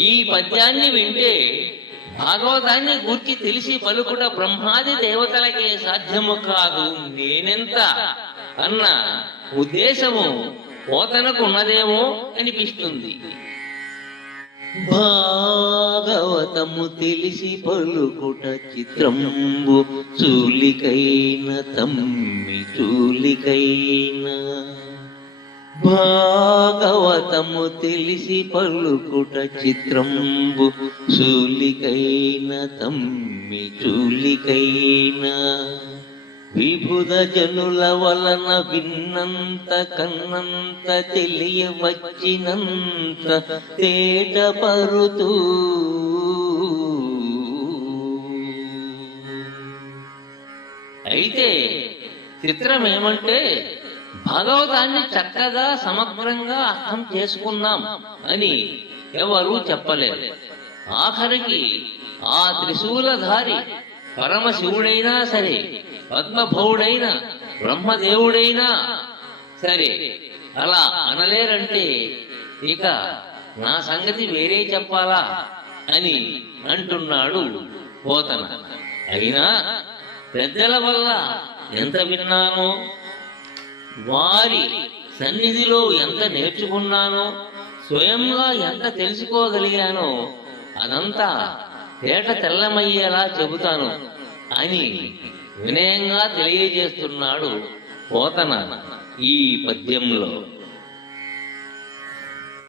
ఈ పద్యాన్ని వింటే భాగవతాన్ని గూర్చి తెలిసి పలుకుట బ్రహ్మాది దేవతలకే సాధ్యము కాదు, నేనెంత అన్న ఉద్దేశము పోతనకు ఉన్నదేమో అనిపిస్తుంది. భాగవతము తెలిసి పలుకుట చిత్రంబు చూలికైన తమ్మి చూలికైన. భాగవతము తెలిసి పలుకుట చిత్రంబు చూలికైన తమ్మి చూలికైన. విభుద జనుల వలన విన్నంత కన్నంత తెలియవచ్చినంత తేట పరుతూ అయితే చిత్రమేమంటే భాగవతాన్ని చక్కగా సమగ్రంగా అర్థం చేసుకున్నాం అని ఎవరూ చెప్పలేరు. ఆఖరికి ఆ త్రిశూలధారి పరమశివుడైనా సరే, పద్మభవుడైన బ్రహ్మదేవుడైనా సరే అలా అనలేరంటే ఇక నా సంగతి వేరే చెప్పాలా అని అంటున్నాడు పోతన. అయినా పెద్దల వల్ల ఎంత విన్నానో, వారి సన్నిధిలో ఎంత నేర్చుకున్నానో, స్వయంగా ఎంత తెలుసుకోగలిగానో అదంతా తేట తెల్లమయ్యేలా చెబుతాను అని వినయంగా తెలియజేస్తున్నాడు పోతన ఈ పద్యంలో.